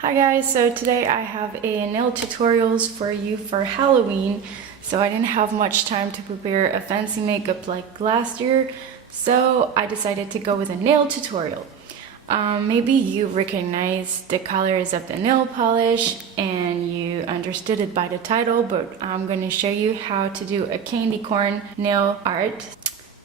Hi guys, so today I have a nail tutorials for you for Halloween. So I didn't have much time to prepare a fancy makeup like last year, so I decided to go with a nail tutorial. Maybe you recognize the colors of the nail polish and you understood it by the title, but I'm going to show you how to do a candy corn nail art.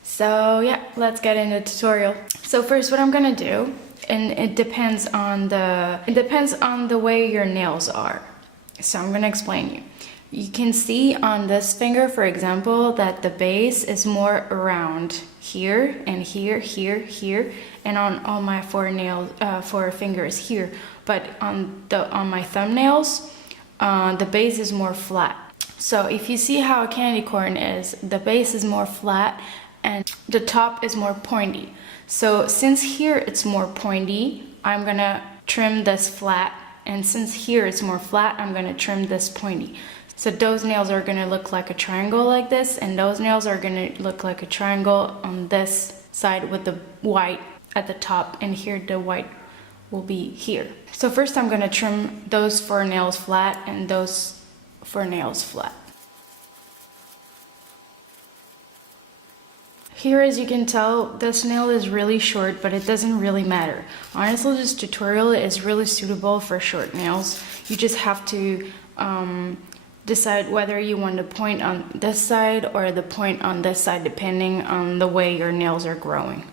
So yeah, let's get into the tutorial. So first what I'm going to do, and it depends on the way your nails are. So I'm going to explain you. You can see on this finger, for example, that the base is more around here and here, here, here, and on all my four fingers here. But on my thumbnails, the base is more flat. So if you see how a candy corn is, the base is more flat and the top is more pointy. So since here it's more pointy, I'm gonna trim this flat, and since here it's more flat, I'm gonna trim this pointy. So those nails are gonna look like a triangle like this, and those nails are gonna look like a triangle on this side with the white at the top, and here the white will be here. So first I'm gonna trim those four nails flat and those four nails flat. Here, as you can tell, this nail is really short, but it doesn't really matter. Honestly, this tutorial is really suitable for short nails. You just have to decide whether you want the point on this side or the point on this side, depending on the way your nails are growing.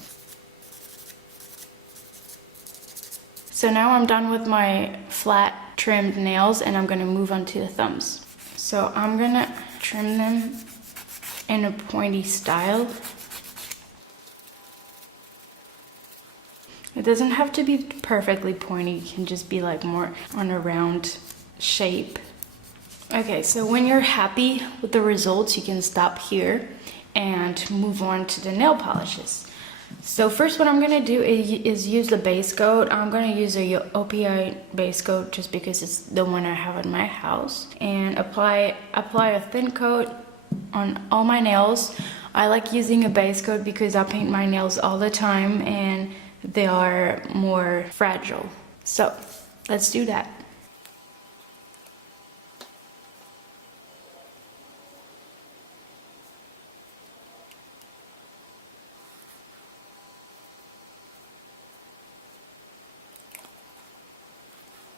So now I'm done with my flat trimmed nails, and I'm gonna move on to the thumbs. So I'm gonna trim them in a pointy style. It doesn't have to be perfectly pointy, it can just be like more on a round shape. Okay, so when you're happy with the results, you can stop here and move on to the nail polishes. So first what I'm gonna do is use the base coat. I'm gonna use a OPI base coat just because it's the one I have in my house, and apply a thin coat on all my nails. I like using a base coat because I paint my nails all the time and they are more fragile. So let's do that.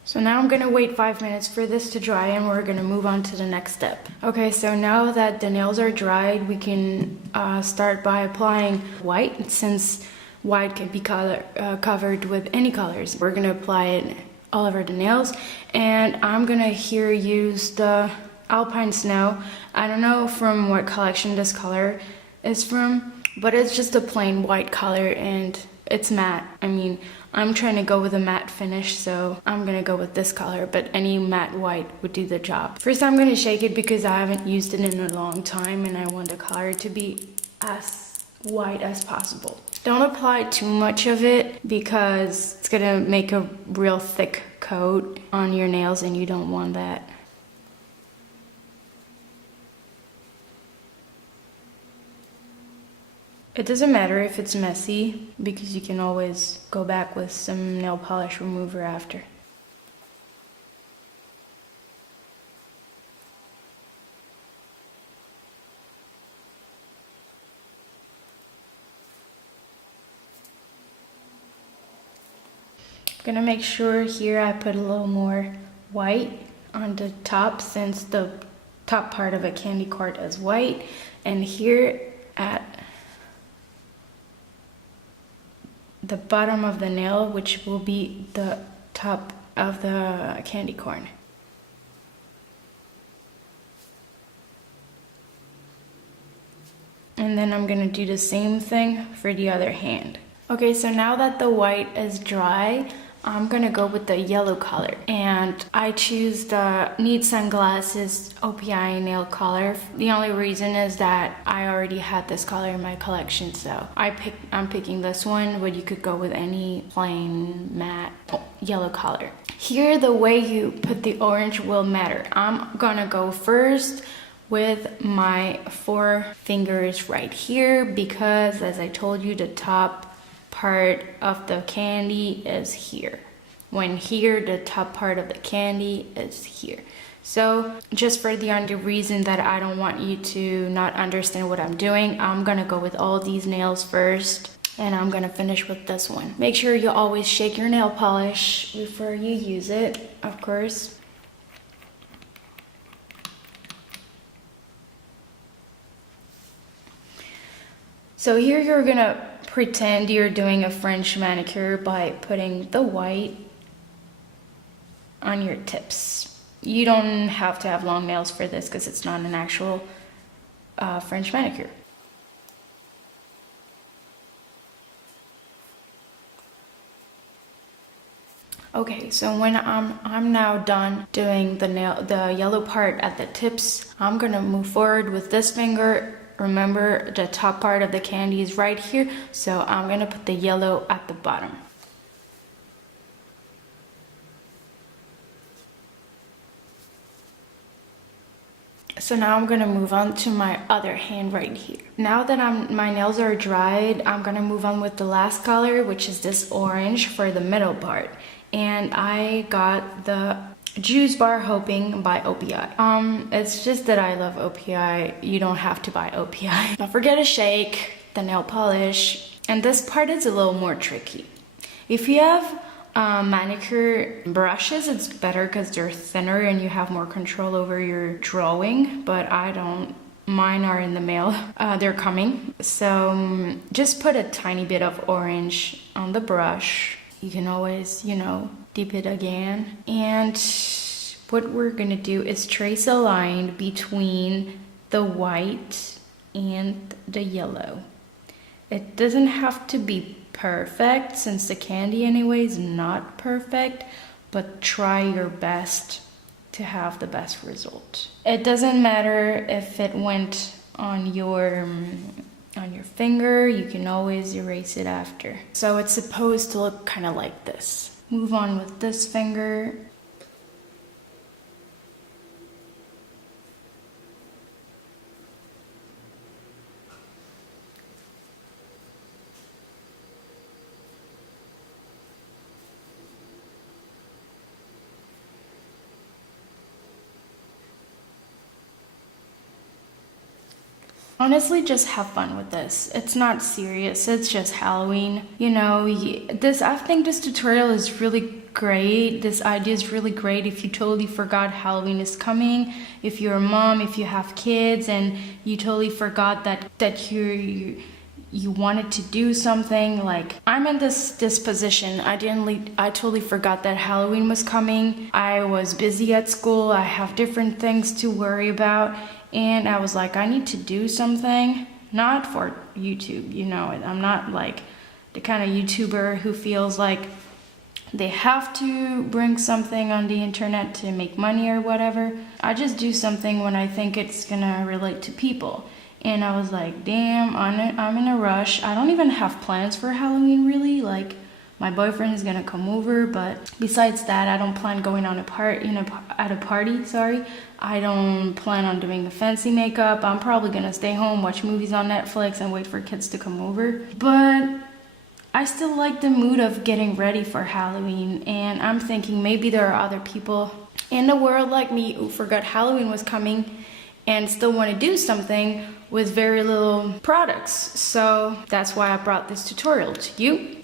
So now I'm gonna wait 5 minutes for this to dry, and we're gonna move on to the next step. Okay, so now that the nails are dried, we can start by applying white, since white can be covered with any colors. We're gonna apply it all over the nails, and I'm gonna here use the Alpine Snow. I don't know from what collection this color is from, but it's just a plain white color and it's matte. I mean, I'm trying to go with a matte finish, so I'm gonna go with this color, but any matte white would do the job. First I'm gonna shake it because I haven't used it in a long time and I want the color to be as white as possible. Don't apply too much of it because it's gonna make a real thick coat on your nails and you don't want that. It doesn't matter if it's messy because you can always go back with some nail polish remover after. I'm gonna make sure here I put a little more white on the top, since the top part of a candy corn is white, and here at the bottom of the nail, which will be the top of the candy corn. And then I'm gonna do the same thing for the other hand. Okay, so now that the white is dry, I'm gonna go with the yellow color, and I choose the Need Sunglasses OPI nail color. The only reason is that I already had this color in my collection, so I'm picking this one, but you could go with any plain matte yellow color. Here, the way you put the orange will matter. I'm gonna go first with my four fingers right here because, as I told you, the top part of the candy is here. when here the top part of the candy is here. So just for the reason that I don't want you to not understand what I'm doing, I'm gonna go with all these nails first, and I'm gonna finish with this one. Make sure you always shake your nail polish before you use it, of course. So here you're gonna pretend you're doing a French manicure by putting the white on your tips. You don't have to have long nails for this because it's not an actual French manicure. Okay, so when I'm now done doing the yellow part at the tips, I'm gonna move forward with this finger. Remember, the top part of the candy is right here, so I'm gonna put the yellow at the bottom. So now I'm gonna move on to my other hand right here. Now that my nails are dried, I'm gonna move on with the last color, which is this orange for the middle part. And I got the Juice Bar Hoping by OPI. It's just that I love OPI. You don't have to buy OPI. Don't forget to shake the nail polish. And this part is a little more tricky. If you have manicure brushes, it's better because they're thinner and you have more control over your drawing, but I don't. Mine are in the mail. They're coming. So just put a tiny bit of orange on the brush. You can always, dip it again. And what we're gonna do is trace a line between the white and the yellow. It doesn't have to be perfect, since the candy anyway is not perfect, but try your best to have the best result. It doesn't matter if it went on your finger, you can always erase it after. So it's supposed to look kind of like this. Move on with this finger. Honestly, just have fun with this. It's not serious, it's just Halloween. I think this tutorial is really great. This idea is really great if you totally forgot Halloween is coming. If you're a mom, if you have kids, and you totally forgot that you wanted to do something. Like, I'm in this position. I totally forgot that Halloween was coming. I was busy at school. I have different things to worry about. And I was like, I need to do something, not for YouTube, I'm not like the kind of YouTuber who feels like they have to bring something on the internet to make money or whatever. I just do something when I think it's gonna relate to people. And I was like, damn, I'm in a rush. I don't even have plans for Halloween really. Like, my boyfriend is gonna come over, but besides that, I don't plan going on at a party, sorry. I don't plan on doing the fancy makeup. I'm probably gonna stay home, watch movies on Netflix, and wait for kids to come over. But I still like the mood of getting ready for Halloween, and I'm thinking maybe there are other people in the world like me who forgot Halloween was coming and still want to do something with very little products. So that's why I brought this tutorial to you.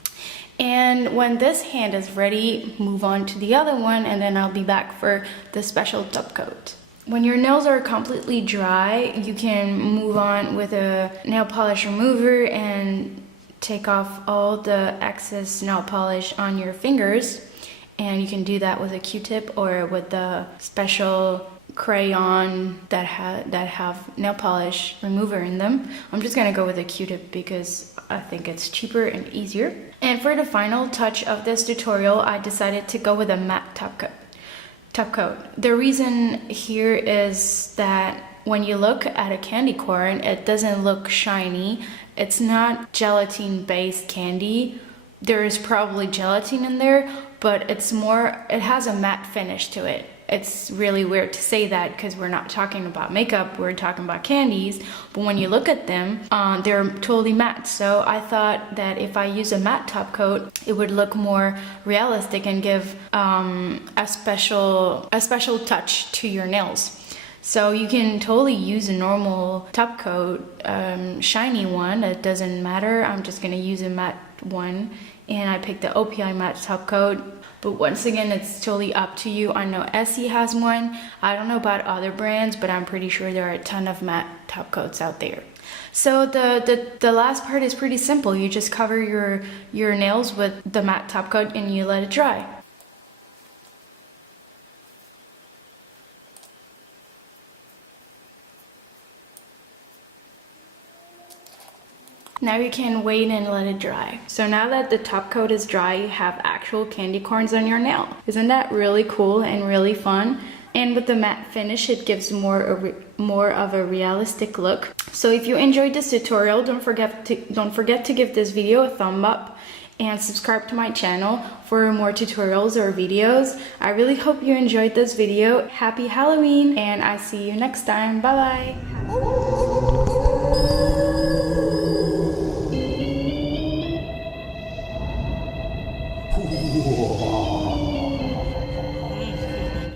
And when this hand is ready, move on to the other one, and then I'll be back for the special top coat. When your nails are completely dry, you can move on with a nail polish remover and take off all the excess nail polish on your fingers. And you can do that with a Q-tip or with the special crayon that have nail polish remover in them. I'm just gonna go with a Q-tip because I think it's cheaper and easier. And for the final touch of this tutorial, I decided to go with a matte top coat. The reason here is that when you look at a candy corn, it doesn't look shiny. It's not gelatin-based candy. There is probably gelatin in there, but it has a matte finish to it. it's really weird to say that because we're not talking about makeup, we're talking about candies. But when you look at them, they're totally matte. So I thought that if I use a matte top coat, it would look more realistic and give a special touch to your nails. So you can totally use a normal top coat, shiny one, it doesn't matter. I'm just gonna use a matte one, and I picked the OPI matte top coat. But once again, it's totally up to you. I know Essie has one. I don't know about other brands, but I'm pretty sure there are a ton of matte top coats out there. So the last part is pretty simple. You just cover your nails with the matte top coat and you let it dry. Now you can wait and let it dry. So now that the top coat is dry, you have actual candy corns on your nail. Isn't that really cool and really fun? And with the matte finish, it gives more of a realistic look. So if you enjoyed this tutorial, don't forget to give this video a thumb up and subscribe to my channel for more tutorials or videos. I really hope you enjoyed this video. Happy Halloween, and I see you next time. Bye bye.